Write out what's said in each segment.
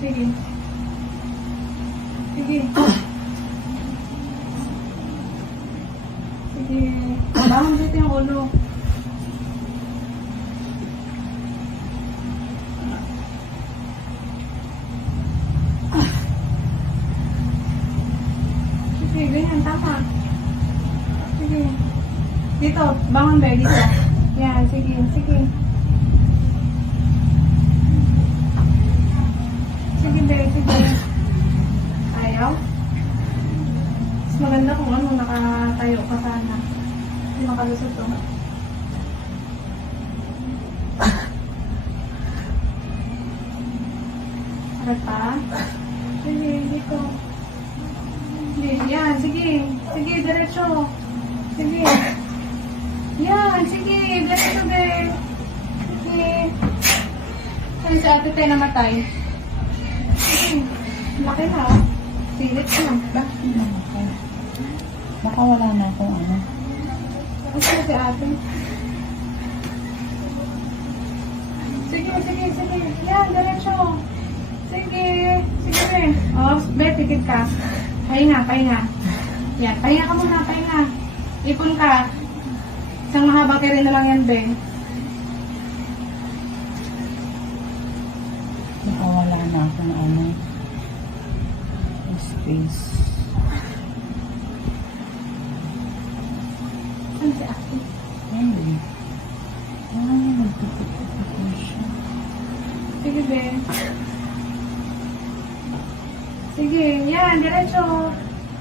Sige. Sige. Sige. Bangon dito yung ulo. Sige, ganyan. Tama. Sige. Dito. Bangon ba? Dito. Yan. Sige. Sige. Sige, be. Sige. Ayaw? Mas maganda kung ano, nakatayo ka sana. Hindi makalusot to. Sakit pa? Sige, dito. Sige, yan. Sige. Sige, diretso. Sige. Yan, sige. Diretso, be. Sige. Saan si ate tayo namatay? Sige. Laki na, oh. Pilit ka lang. Bakit naman? Baka wala na akong ano. Gusto si ate. Sige, sige, sige. Yan, diretso. Sige. Sige, be. O, be, tikit ka. Pahinga, pahinga. Yan, pahinga ka muna, pahinga. Ipon ka. Isang mahabang kere na lang yan, be. Baka wala na akong ano. Space. Saan si ate? Ay, nagtututututu siya. Sige, be. Sige, yan, diretso.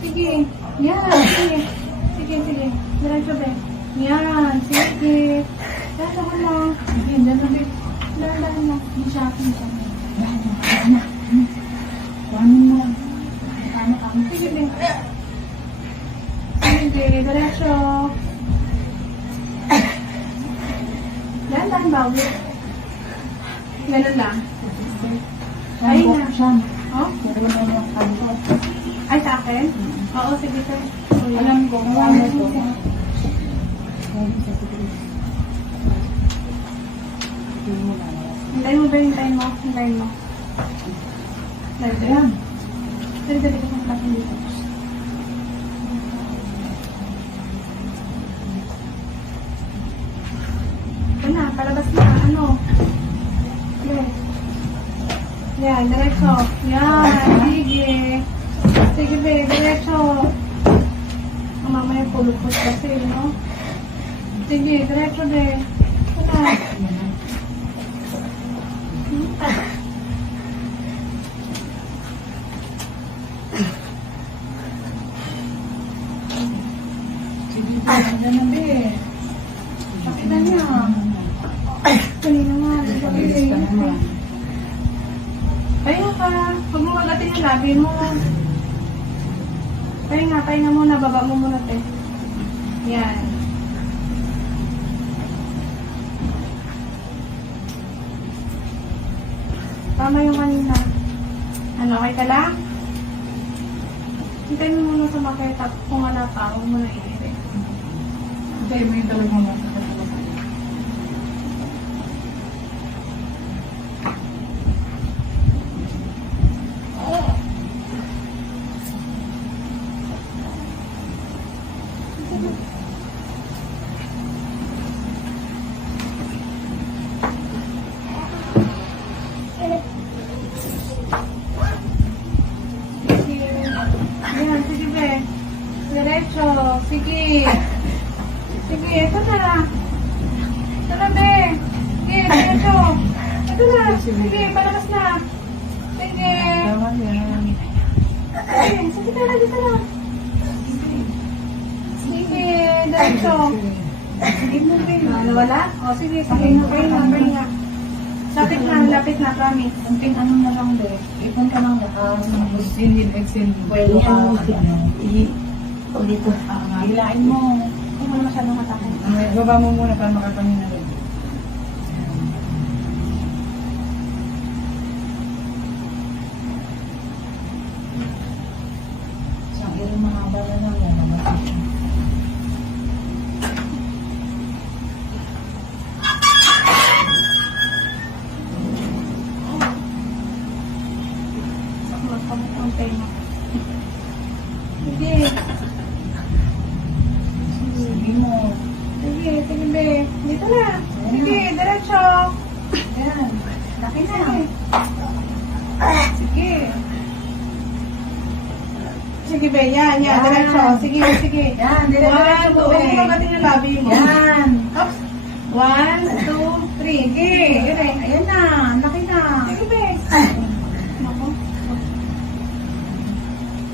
Sige, yan, sige. Sige, sige. Diretso, be. Yan, sige. Diretso ko mo. Sige, dyan na, be. Dahan mo. May shopping ka. Dahan na. Paano mo? Ano ka? Sige, be. Sige, diretso. Dahan, bawi. Ganun lang. Ay, na. Siya. Oh? Pero na yung kanto. Ay, sa akin? Oo, sige, sir. Alam ko kung ano to. Hintayin mo ba? Hintayin mo? Hintayin mo. Ayan. Dali ka sa akin dito. Ito na, palabas na. Ano? Yes. Yan, diretso. Yan, sige. Sige, be, diretso. Ang mamaya pulupos kasi, no? Sige, diretso, be. Wala. Sige, ano na be? Sakit na niya. Kanina nga. Bilis ka naman. Pahinga ka. Huwag mo kagatin yung labi mo. Pahinga muna. Baba mo muna, te. Yan. Tama yung kanina. Ano, okay ka lang? Hintayin mo muna sa makita. Kung wala pa, huwag mo na iirin. Hindi, may dalag mo. Yan, sige, be. Diretso. Sige. Sige, ito na. Ito na, be. Sige, diretso. Ito na. Sige, palabas na. Sige. Tama yan. Sige, sige na, dito na. Sige, diretso. Sige mo, be. Ano, wala? O, sige, sige. Pahinga. Lapit na, promise. Kunting ano na lang be. Ipon ka lang sinid, exhale. Well, Dito. Hilain mo. Hindi mo na masyadong matakot. Baba mo muna para makapamina rin. Isang ilang mahaba na lang yan. Mamatay. ang tenga. Sige. Sige mo. Sige, sige be. Dito na. Sige, diretso. Yan. Laki na. Sige. Sige be, yan, diretso. Sige, sige. Yan, One, two, be. huwag mo natin yung labi mo. Yan. Oops. 1, 2, 3. Sige, sige. Ayan na. Laki na. Sige be. Ako.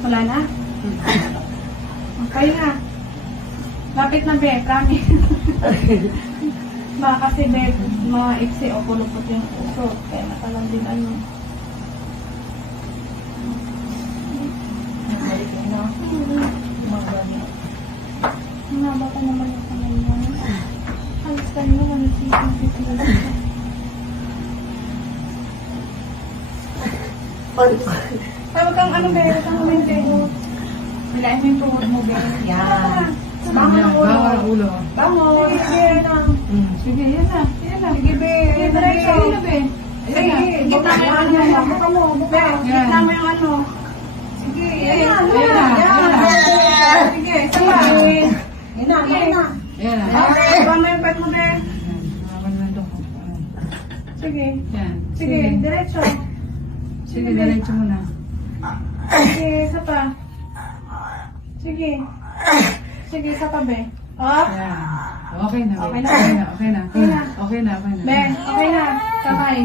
Wala na? Okay na. Lapit na be, promise. Baka kasi be, maiksi o pulupot yung puso. Kaya nakalang din ano. Balik na. Gumagano. Mahaba ka naman yung kamay mo. Alis ka nyo, manisipin dito. Tawag kang ano be, huwag kang uminte. Bilain mo yung tuhod mo be. Yan. Bangon ang ulo. Bawal ang ulo. Bangon. Sige na. Sige, yan na. Yan na. Sige be. Sige diretso. Sige be. Sige. Gitna mo yung ano. Buka mo. Buka. Gitna mo yung ano. Sige. Yan na. Yan na. Sige. Sama. Yan na. Yan na. Yan na. Okay. Iba mo yung pet mo be. Hawakan mo ito. Sige. Yan. Sige. Diretso. Sige, diretso mo na. Sige. Isa pa. Sige. Sige. Isa pa be. Up. Yan. Okay na. Okay na. Okay na. Okay na. Okay na. Okay na. Okay na. Be. Okay na. Kamay.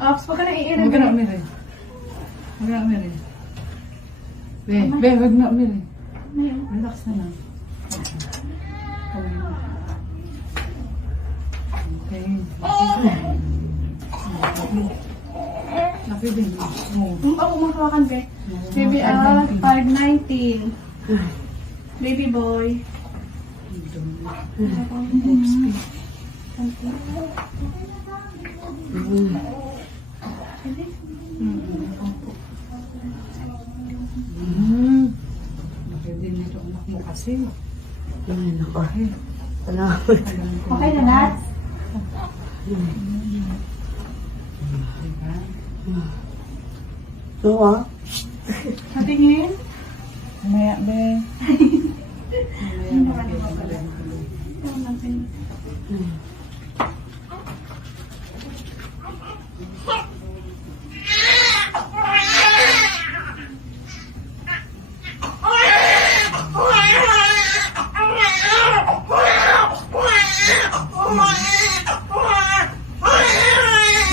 Ops. Huwag ka nang iirin. Huwag ka na umiri. Huwag ka na umiri. Be, huwag na umiri. Relax na lang. Okay. Laki din. Oo, makawakan be. Baby, 519. Baby boy. Laki din nito anak mo kasi. Okay na, Nat? Natingin? Maya, be.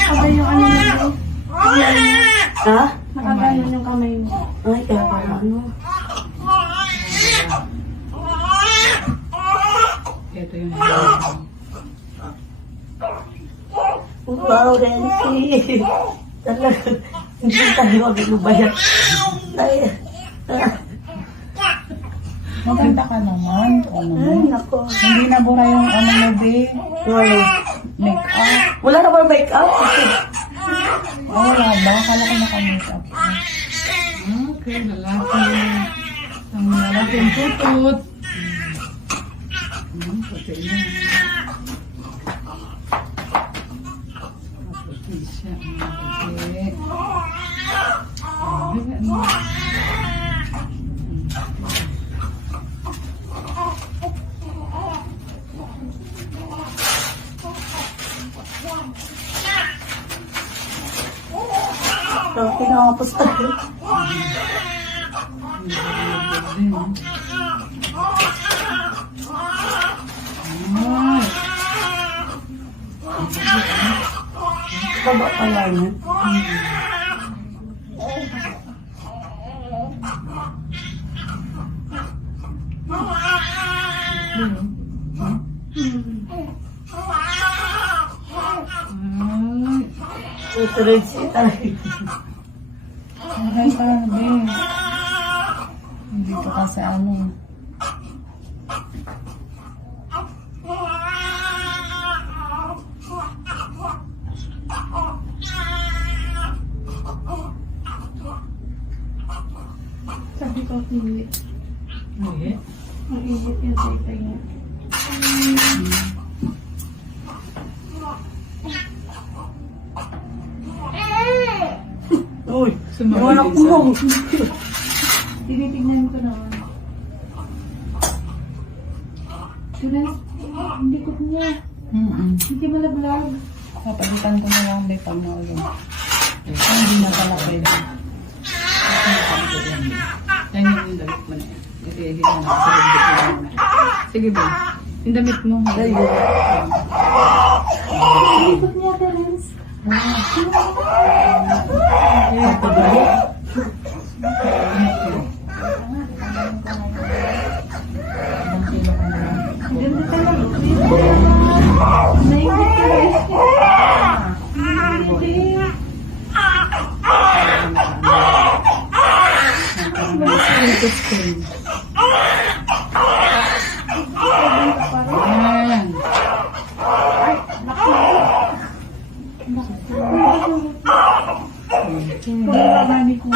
Sabay yung ano mo. Ha? Nakaganon yung kamay mo. Ay, kaya pala ano? Ito yung Wow, Renzi. Talaga, hindi tayo maglubayat. Ay, Maganda ka naman. Ano ay, mo? nako. Hindi na bura yung ano mo, be. Ay, Make up. wala na ba make up? Oh, wala ba? Akala ko naka-make up. okay, lalaki. Ang lalaking tutut. Puti na. Puti siya. Puti. Ano? Pinakapos tayo. Baba pala yan. Ito rin siya talaga. Magay ka, be. Hindi ka kasi ano. Sabi ko, hindi. Okay. Ang init yung tay niya. Yung anak mo. Tinitignan ko naman. Tulas, hindi ko niya. Hindi malaglag. Kapalitan ko na lang may pamalo. Hindi na pala pwede. Yan yung damit mo na yan. Ito yung na sa hindi mo na. Sige ba? Yung damit mo. Ayun. Ikot niya, Terence. Ganda talaga. Naingit ka rin. Yan. Kaya, nani ko.